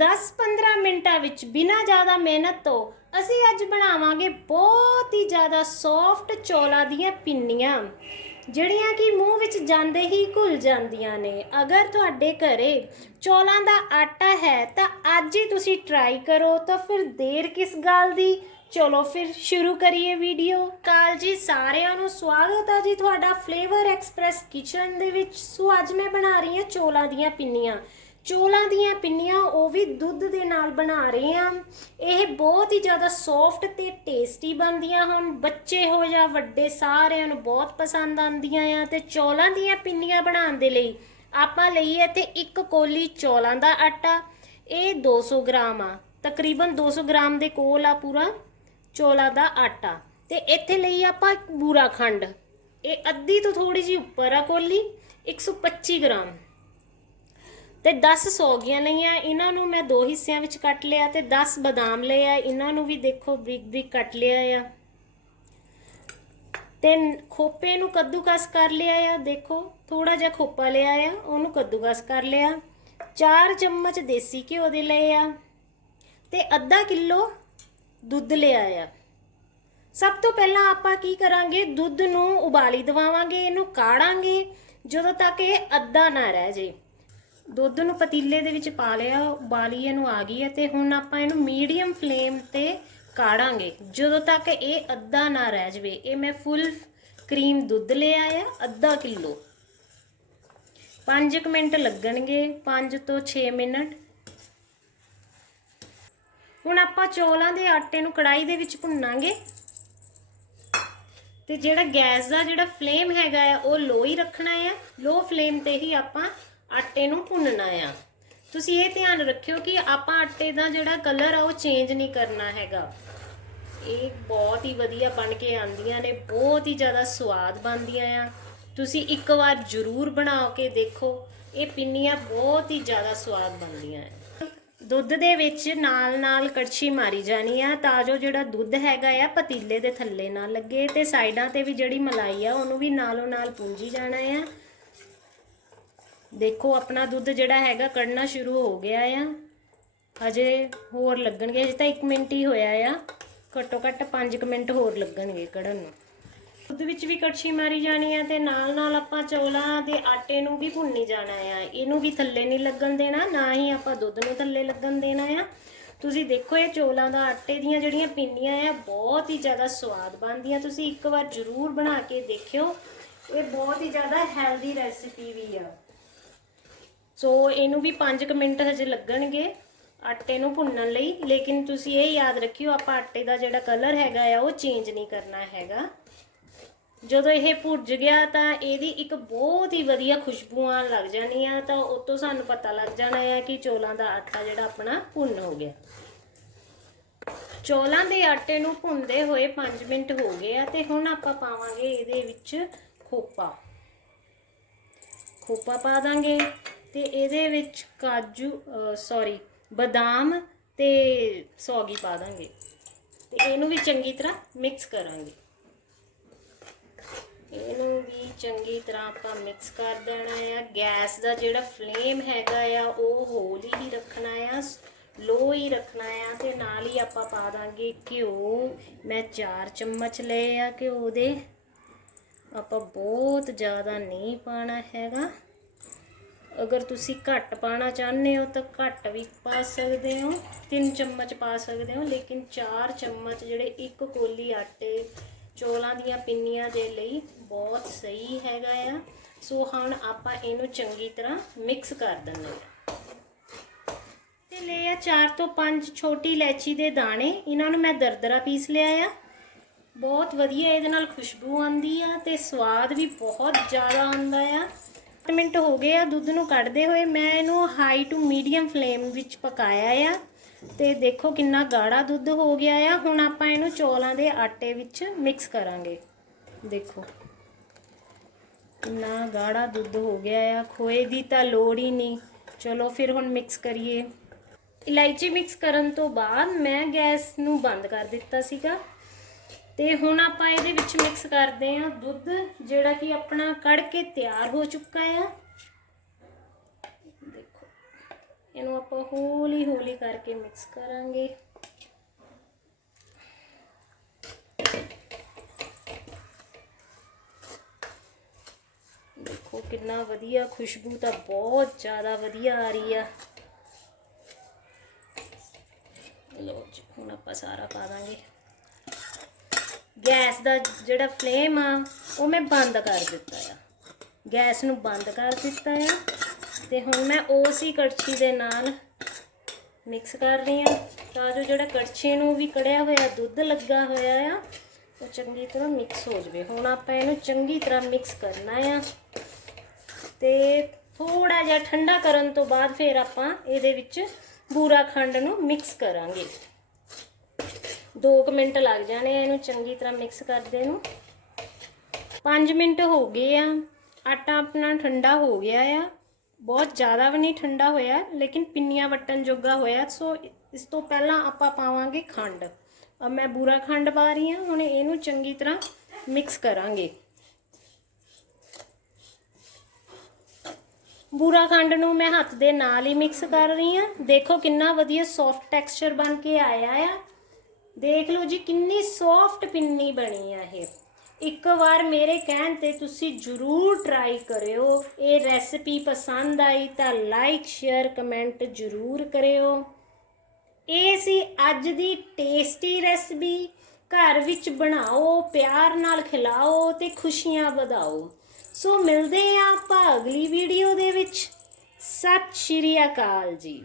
10-15 ਮਿੰਟਾਂ ਵਿੱਚ ਬਿਨਾਂ ਜ਼ਿਆਦਾ ਮਿਹਨਤ ਤੋਂ ਅਸੀਂ ਅੱਜ ਬਣਾਵਾਂਗੇ ਬਹੁਤ ਹੀ ਜ਼ਿਆਦਾ ਸੌਫਟ ਚੌਲਾਂ ਦੀਆਂ ਪਿੰਨੀਆਂ, ਜਿਹੜੀਆਂ ਕਿ ਮੂੰਹ ਵਿੱਚ ਜਾਂਦੇ ਹੀ ਘੁਲ ਜਾਂਦੀਆਂ ਨੇ। ਅਗਰ ਤੁਹਾਡੇ ਘਰੇ ਚੌਲਾਂ ਦਾ ਆਟਾ ਹੈ, ਤਾਂ ਅੱਜ ਹੀ ਤੁਸੀਂ ਟਰਾਈ ਕਰੋ। ਤਾਂ ਫਿਰ ਦੇਰ ਕਿਸ ਗੱਲ ਦੀ? ਚਲੋ ਫਿਰ ਸ਼ੁਰੂ ਕਰੀਏ ਵੀਡੀਓ ਕਾਲ ਜੀ, ਸਾਰਿਆਂ ਨੂੰ ਸਵਾਗਤ ਹੈ ਜੀ ਤੁਹਾਡਾ ਫਲੇਵਰ ਐਕਸਪ੍ਰੈਸ ਕਿਚਨ ਦੇ ਵਿੱਚ। ਸੋ ਅੱਜ ਮੈਂ ਬਣਾ ਰਹੀ ਹਾਂ ਚੋਲਾਂ ਦੀਆਂ ਪਿੰਨੀਆਂ। ਚੋਲਾਂ ਦੀਆਂ ਪਿੰਨੀਆਂ ਉਹ ਵੀ ਦੁੱਧ ਦੇ ਨਾਲ ਬਣਾ ਰਹੇ ਹਾਂ ਇਹ ਬਹੁਤ ਹੀ ਜ਼ਿਆਦਾ ਸੌਫਟ ਤੇ ਟੇਸਟੀ ਬਣਦੀਆਂ ਹਨ। ਬੱਚੇ ਹੋ ਜਾਂ ਵੱਡੇ ਸਾਰਿਆਂ ਨੂੰ ਬਹੁਤ ਪਸੰਦ ਆਉਂਦੀਆਂ ਆ ਤੇ ਚੋਲਾਂ ਦੀਆਂ ਪਿੰਨੀਆਂ ਬਣਾਉਣ ਦੇ ਲਈ ਆਪਾਂ ਲਈਏ ਇੱਥੇ ਇੱਕ ਕੋਲੀ ਚੋਲਾਂ ਦਾ ਆਟਾ। ਇਹ 200 ਗ੍ਰਾਮ ਆ। ਤਕਰੀਬਨ 200 ਗ੍ਰਾਮ ਦੇ ਕੋਲ ਆ ਪੂਰਾ ਚੋਲਾਂ ਦਾ ਆਟਾ। ਤੇ ਇੱਥੇ ਲਈ ਆਪਾਂ ਬੂਰਾ ਖੰਡ। ਇਹ ਅੱਧੀ ਤੋਂ ਥੋੜੀ ਜਿਹੀ ਉੱਪਰ ਆ ਕੋਲੀ। 125 ਗ੍ਰਾਮ। ਤੇ 10 ਸੌਗੀਆਂ ਲਈਆਂ ਇਹਨਾਂ ਨੂੰ ਮੈਂ ਦੋ ਹਿੱਸਿਆਂ ਵਿੱਚ ਕੱਟ ਲਿਆ ਤੇ 10 ਬਦਾਮ ਲਏ ਆ। ਇਹਨਾਂ ਨੂੰ ਵੀ ਦੇਖੋ ਬਰੀਕ ਬਰੀਕ ਕੱਟ ਲਿਆ ਆ। ਤੇ ਖੋਪੇ ਨੂੰ ਕੱਦੂਕਸ ਕਰ ਲਿਆ ਆ। ਦੇਖੋ ਥੋੜਾ ਜਿਹਾ ਖੋਪਾ ਲਿਆ ਆ, ਉਹਨੂੰ ਕੱਦੂਕਸ ਕਰ ਲਿਆ। 4 ਚਮਚ ਦੇਸੀ ਘਿਓ ਦੇ ਲਏ ਆ। ਤੇ ਅੱਧਾ ਕਿਲੋ ਦੁੱਧ ਲਿਆ ਆ। ਸਭ ਤੋਂ ਪਹਿਲਾਂ ਆਪਾਂ ਕੀ ਕਰਾਂਗੇ? ਦੁੱਧ ਨੂੰ ਉਬਾਲੀ ਦਵਾਵਾਂਗੇ, ਇਹਨੂੰ ਕਾੜਾਂਗੇ, ਜਦੋਂ ਤੱਕ ਇਹ ਅੱਧਾ ਨਾ ਰਹਿ ਜੇ ਦੁੱਧ ਨੂੰ ਪਤੀਲੇ ਦੇ ਵਿੱਚ ਪਾ ਲਿਆ, ਉਬਾਲੀ ਇਹਨੂੰ ਆ ਗਈ ਹੈ ਤੇ ਹੁਣ ਆਪਾਂ ਇਹਨੂੰ ਮੀਡੀਅਮ ਫਲੇਮ ਤੇ ਕਾੜਾਂਗੇ। ਜਦੋਂ ਤੱਕ ਇਹ ਅੱਧਾ ਨਾ ਰਹਿ ਜਵੇ, ਇਹ ਮੈਂ ਫੁੱਲ ਕਰੀਮ ਦੁੱਧ ਲਿਆ ਆ ਅੱਧਾ ਕਿਲੋ। 5 ਮਿੰਟ ਲੱਗਣਗੇ 5 ਤੋਂ 6 ਮਿੰਟ। ਹੁਣ ਆਪਾਂ ਚੌਲਾਂ ਦੇ ਆਟੇ ਨੂੰ ਕੜਾਈ ਦੇ ਵਿੱਚ ਭੁੰਨਾਂਗੇ। ਤੇ ਜਿਹੜਾ ਗੈਸ ਦਾ ਜਿਹੜਾ ਫਲੇਮ ਹੈਗਾ ਆ, ਉਹ ਲੋ ਹੀ ਰੱਖਣਾ ਆ। ਲੋ ਫਲੇਮ ਤੇ ਹੀ ਆਪਾਂ ਆਟੇ ਨੂੰ ਭੁੰਨਣਾ ਆ। ਤੁਸੀਂ ਇਹ ਧਿਆਨ ਰੱਖਿਓ ਕਿ ਆਪਾਂ ਆਟੇ ਦਾ ਜਿਹੜਾ ਕਲਰ ਆ, ਉਹ ਚੇਂਜ ਨਹੀਂ ਕਰਨਾ ਹੈਗਾ। ਇਹ ਬਹੁਤ ਹੀ ਵਧੀਆ ਬਣ ਕੇ ਆਂਦੀਆਂ ਨੇ, ਬਹੁਤ ਹੀ ਜ਼ਿਆਦਾ ਸਵਾਦ ਬਣਦੀਆਂ ਆ। ਤੁਸੀਂ ਇੱਕ ਵਾਰ ਜ਼ਰੂਰ ਬਣਾ ਕੇ ਦੇਖੋ, ਇਹ ਪਿੰਨੀਆਂ ਬਹੁਤ ਹੀ ਜ਼ਿਆਦਾ ਸਵਾਦ ਬਣਦੀਆਂ ਆ ਦੁੱਧ ਦੇ ਵਿੱਚ ਨਾਲ ਨਾਲ ਕੜਛੀ ਮਾਰੀ ਜਾਣੀ ਆ, ਤਾਂ ਜੋ ਜਿਹੜਾ ਦੁੱਧ ਹੈਗਾ ਆ, ਪਤੀਲੇ ਦੇ ਥੱਲੇ ਨਾ ਲੱਗੇ ਤੇ ਸਾਈਡਾਂ ਤੇ ਵੀ ਜਿਹੜੀ ਮਲਾਈ ਆ, ਉਹਨੂੰ ਵੀ ਨਾਲੋਂ ਨਾਲ ਪੂੰਜੀ ਜਾਣਾ ਆ। ਦੇਖੋ, ਆਪਣਾ ਦੁੱਧ ਜਿਹੜਾ ਹੈਗਾ ਕੱਢਣਾ ਸ਼ੁਰੂ ਹੋ ਗਿਆ ਆ। ਹਜੇ ਹੋਰ ਲੱਗਣਗੇ ਅਜੇ ਤਾਂ 1 ਮਿੰਟ ਹੀ ਹੋਇਆ ਆ। ਘੱਟੋ ਘੱਟ 5 ਮਿੰਟ ਹੋਰ ਲੱਗਣਗੇ ਕੱਢਣ ਨੂੰ। ਦੁੱਧ ਵਿੱਚ ਵੀ ਕੜਛੀ ਮਾਰੀ ਜਾਣੀ ਆ ਤੇ ਨਾਲ ਨਾਲ ਆਪਾਂ ਚੌਲਾਂ ਦੇ ਆਟੇ ਨੂੰ ਵੀ ਭੁੰਨੀ ਜਾਣਾ ਆ। ਇਹਨੂੰ ਵੀ ਥੱਲੇ ਨਹੀਂ ਲੱਗਣ ਦੇਣਾ, ਨਾ ਹੀ ਆਪਾਂ ਦੁੱਧ ਨੂੰ ਥੱਲੇ ਲੱਗਣ ਦੇਣਾ ਆ। ਤੁਸੀਂ ਦੇਖੋ, ਇਹ ਚੌਲਾਂ ਦਾ ਆਟੇ ਦੀਆਂ ਜਿਹੜੀਆਂ ਪਿੰਨੀਆਂ ਆ, ਬਹੁਤ ਹੀ ਜ਼ਿਆਦਾ ਸਵਾਦ ਬਣਦੀਆਂ। ਤੁਸੀਂ ਇੱਕ ਵਾਰ ਜ਼ਰੂਰ ਬਣਾ ਕੇ ਦੇਖਿਓ। ਇਹ ਬਹੁਤ ਹੀ ਜ਼ਿਆਦਾ ਹੈਲਦੀ ਰੈਸਿਪੀ ਵੀ ਆ। ਸੋ ਇਹਨੂੰ ਵੀ 5 ਮਿੰਟ ਹਜੇ ਲੱਗਣਗੇ ਆਟੇ ਨੂੰ ਭੁੰਨਣ ਲਈ, ਲੇਕਿਨ ਤੁਸੀਂ ਇਹ ਯਾਦ ਰੱਖਿਓ, ਆਪਾਂ ਆਟੇ ਦਾ ਜਿਹੜਾ ਕਲਰ ਹੈਗਾ ਆ, ਉਹ ਚੇਂਜ ਨਹੀਂ ਕਰਨਾ ਹੈਗਾ। ਜਦੋਂ ਇਹ ਭੁੱਜ ਗਿਆ ਤਾਂ ਇਹਦੀ ਇੱਕ ਬਹੁਤ ਹੀ ਵਧੀਆ ਖੁਸ਼ਬੂ ਆਉਣ ਲੱਗ ਜਾਣੀ ਆ, ਤਾਂ ਉਹ ਤੋਂ ਸਾਨੂੰ ਪਤਾ ਲੱਗ ਜਾਣਾ ਆ ਕਿ ਚੋਲਾਂ ਦਾ ਆਟਾ ਜਿਹੜਾ ਆਪਣਾ ਭੁੰਨ ਹੋ ਗਿਆ। ਚੋਲਾਂ ਦੇ ਆਟੇ ਨੂੰ ਭੁੰਨਦੇ ਹੋਏ 5 ਮਿੰਟ ਹੋ ਗਏ ਆ, ਤੇ ਹੁਣ ਆਪਾਂ ਪਾਵਾਂਗੇ ਇਹਦੇ ਵਿੱਚ ਖੋਪਾ। ਖੋਪਾ ਪਾ ਦਾਂਗੇ। ਤੇ ਇਹਦੇ ਵਿੱਚ ਕਾਜੂ ਸੌਰੀ ਬਦਾਮ ਤੇ ਸੌਗੀ ਪਾ ਦਾਂਗੇ। ਤੇ ਇਹਨੂੰ ਵੀ ਚੰਗੀ ਤਰ੍ਹਾਂ ਮਿਕਸ ਕਰਾਂਗੇ। ਇਹਨੂੰ ਵੀ ਚੰਗੀ ਤਰ੍ਹਾਂ ਆਪਾਂ ਮਿਕਸ ਕਰ ਦੇਣਾ ਆ। ਗੈਸ ਦਾ ਜਿਹੜਾ ਫਲੇਮ ਹੈਗਾ ਆ, ਉਹ ਹੌਲੀ ਹੀ ਰੱਖਣਾ ਆ ਲੋ ਹੀ ਰੱਖਣਾ ਆ ਤੇ ਨਾਲ ਹੀ ਆਪਾਂ ਪਾ ਦਾਂਗੇ ਘਿਓ। ਮੈਂ 4 ਚਮਚ ਲਏ ਆ ਘਿਓ ਦੇ। ਆਪਾਂ ਬਹੁਤ ਜ਼ਿਆਦਾ ਨਹੀਂ ਪਾਣਾ ਹੈਗਾ। ਅਗਰ ਤੁਸੀਂ ਘੱਟ ਪਾਣਾ ਚਾਹੁੰਦੇ ਹੋ ਤਾਂ ਘੱਟ ਵੀ ਪਾ ਸਕਦੇ ਹੋ 3 ਚਮਚ ਪਾ ਸਕਦੇ ਹੋ, ਲੇਕਿਨ 4 ਚਮਚ ਜਿਹੜੇ ਇੱਕ ਕੋਲੀ ਆਟੇ ਚੋਲਾਂ ਦੀਆਂ ਪਿੰਨੀਆਂ ਦੇ ਲਈ ਬਹੁਤ ਸਹੀ ਹੈਗਾ ਆ। ਸੋ ਹੁਣ ਆਪਾਂ ਇਹਨੂੰ ਚੰਗੀ ਤਰ੍ਹਾਂ ਮਿਕਸ ਕਰ ਦਿੰਦੇ ਹਾਂ। ਤੇ ਲੈ ਆ 4 ਤੋਂ 5 ਛੋਟੀ ਇਲਾਇਚੀ ਦੇ ਦਾਣੇ। ਇਹਨਾਂ ਨੂੰ ਮੈਂ ਦਰਦਰਾ ਪੀਸ ਲਿਆ ਆ। ਬਹੁਤ ਵਧੀਆ ਇਹਦੇ ਨਾਲ ਖੁਸ਼ਬੂ ਆਉਂਦੀ ਆ ਤੇ ਸਵਾਦ ਵੀ ਬਹੁਤ ਜ਼ਿਆਦਾ ਆਉਂਦਾ ਆ। 8 ਮਿੰਟ ਹੋ ਗਏ ਆ, ਦੁੱਧ ਨੂੰ ਕੱਢਦੇ ਹੋਏ ਮੈਂ ਇਹਨੂੰ ਹਾਈ ਟੂ ਮੀਡੀਅਮ ਫਲੇਮ ਵਿੱਚ ਪਕਾਇਆ ਆ। ਤੇ ਦੇਖੋ ਕਿੰਨਾ ਗਾੜਾ ਦੁੱਧ ਹੋ ਗਿਆ ਆ। ਹੁਣ ਆਪਾਂ ਇਹਨੂੰ ਚੌਲਾਂ ਦੇ ਆਟੇ ਵਿੱਚ ਮਿਕਸ ਕਰਾਂਗੇ। ਦੇਖੋ, ਕਿੰਨਾ ਗਾੜਾ ਦੁੱਧ ਹੋ ਗਿਆ ਆ। ਖੋਏ ਦੀ ਤਾਂ ਲੋੜ ਹੀ ਨਹੀਂ। ਚਲੋ ਫਿਰ ਹੁਣ ਮਿਕਸ ਕਰੀਏ। ਇਲਾਇਚੀ ਮਿਕਸ ਕਰਨ ਤੋਂ ਬਾਅਦ ਮੈਂ ਗੈਸ ਨੂੰ ਬੰਦ ਕਰ ਦਿੱਤਾ ਸੀਗਾ। ਤੇ ਹੁਣ ਆਪਾਂ ਇਹਦੇ ਵਿੱਚ ਮਿਕਸ ਕਰਦੇ ਹਾਂ ਦੁੱਧ, ਜਿਹੜਾ ਕਿ ਆਪਣਾ ਕੜ ਕੇ ਤਿਆਰ ਹੋ ਚੁੱਕਾ ਆ। ਦੇਖੋ, ਇਹਨੂੰ ਆਪਾਂ ਹੌਲੀ ਹੌਲੀ ਕਰਕੇ ਮਿਕਸ ਕਰਾਂਗੇ। ਦੇਖੋ, ਕਿੰਨਾ ਵਧੀਆ ਖੁਸ਼ਬੂ ਤਾਂ ਬਹੁਤ ਜ਼ਿਆਦਾ ਵਧੀਆ ਆ ਰਹੀ ਆ। ਲੋ ਜੀ, ਹੁਣ ਆਪਾਂ ਸਾਰਾ ਪਾ ਦਾਂਗੇ। ਗੈਸ ਦਾ ਜਿਹੜਾ ਫਲੇਮ ਆ, ਉਹ ਮੈਂ ਬੰਦ ਕਰ ਦਿੱਤਾ ਆ। ਗੈਸ ਨੂੰ ਬੰਦ ਕਰ ਦਿੱਤਾ ਆ ਤੇ ਹੁਣ ਮੈਂ ਉਸ ਹੀ ਕੜਛੀ ਦੇ ਨਾਲ ਮਿਕਸ ਕਰ ਰਹੀ ਆ। ਤਾਂ ਜੋ ਜਿਹੜਾ ਕੜਛੀ ਨੂੰ ਵੀ ਕੜਿਆ ਹੋਇਆ ਦੁੱਧ ਲੱਗਾ ਹੋਇਆ ਆ, ਉਹ ਚੰਗੀ ਤਰ੍ਹਾਂ ਮਿਕਸ ਹੋ ਜਾਵੇ। ਹੁਣ ਆਪਾਂ ਇਹਨੂੰ ਚੰਗੀ ਤਰ੍ਹਾਂ ਮਿਕਸ ਕਰਨਾ ਆ ਤੇ ਥੋੜਾ ਜਿਹਾ ਠੰਡਾ ਕਰਨ ਤੋਂ ਬਾਅਦ ਫਿਰ ਆਪਾਂ ਇਹਦੇ ਵਿੱਚ ਬੂਰਾ ਖੰਡ ਨੂੰ ਮਿਕਸ ਕਰਾਂਗੇ। 2 ਮਿੰਟ ਲੱਗ ਜਾਣੇ ਆ ਇਹਨੂੰ, ਚੰਗੀ ਤਰ੍ਹਾਂ ਮਿਕਸ ਕਰਦੇ ਨੂੰ 5 ਮਿੰਟ ਹੋ ਗਏ ਆ। ਆਟਾ ਆਪਣਾ ਠੰਡਾ ਹੋ ਗਿਆ ਆ। ਬਹੁਤ ਜ਼ਿਆਦਾ ਵੀ ਨਹੀਂ ਠੰਡਾ ਹੋਇਆ, ਲੇਕਿਨ ਪਿੰਨੀਆਂ ਵਟਣ ਜੋਗਾ ਹੋਇਆ। ਸੋ ਇਸ ਤੋਂ ਪਹਿਲਾਂ ਆਪਾਂ ਪਾਵਾਂਗੇ ਖੰਡ। ਅਬ ਮੈਂ ਬੂਰਾ ਖੰਡ ਪਾ ਰਹੀ ਹਾਂ, ਹੁਣ ਇਹਨੂੰ ਚੰਗੀ ਤਰ੍ਹਾਂ ਮਿਕਸ ਕਰਾਂਗੇ। ਬੂਰਾ ਖੰਡ ਨੂੰ ਮੈਂ ਹੱਥ ਦੇ ਨਾਲ ਹੀ ਮਿਕਸ ਕਰ ਰਹੀ ਹਾਂ। ਦੇਖੋ ਕਿੰਨਾ ਵਧੀਆ ਸੌਫਟ ਟੈਕਸਚਰ ਬਣ ਕੇ ਆਇਆ ਆ। ਦੇਖ ਲਓ ਜੀ, ਕਿੰਨੀ ਸੌਫਟ ਪਿੰਨੀ ਬਣੀ ਆ ਇਹ। ਇੱਕ ਵਾਰ ਮੇਰੇ ਕਹਿਣ ਤੇ ਤੁਸੀਂ ਜਰੂਰ ਟਰਾਈ ਕਰਿਓ। ਇਹ ਰੈਸਪੀ ਪਸੰਦ ਆਈ ਤਾਂ ਲਾਈਕ ਸ਼ੇਅਰ ਕਮੈਂਟ ਜਰੂਰ ਕਰਿਓ। ਇਹ ਸੀ ਅੱਜ ਦੀ ਟੇਸਟੀ ਰੈਸਪੀ ਘਰ ਵਿੱਚ ਬਣਾਓ, ਪਿਆਰ ਨਾਲ ਖਿਲਾਓ ਤੇ ਖੁਸ਼ੀਆਂ ਵਧਾਓ। ਸੋ ਮਿਲਦੇ ਹਾਂ ਆਪਾਂ ਅਗਲੀ ਵੀਡੀਓ ਦੇ ਵਿੱਚ। ਸਤਿ ਸ਼੍ਰੀ ਅਕਾਲ ਜੀ।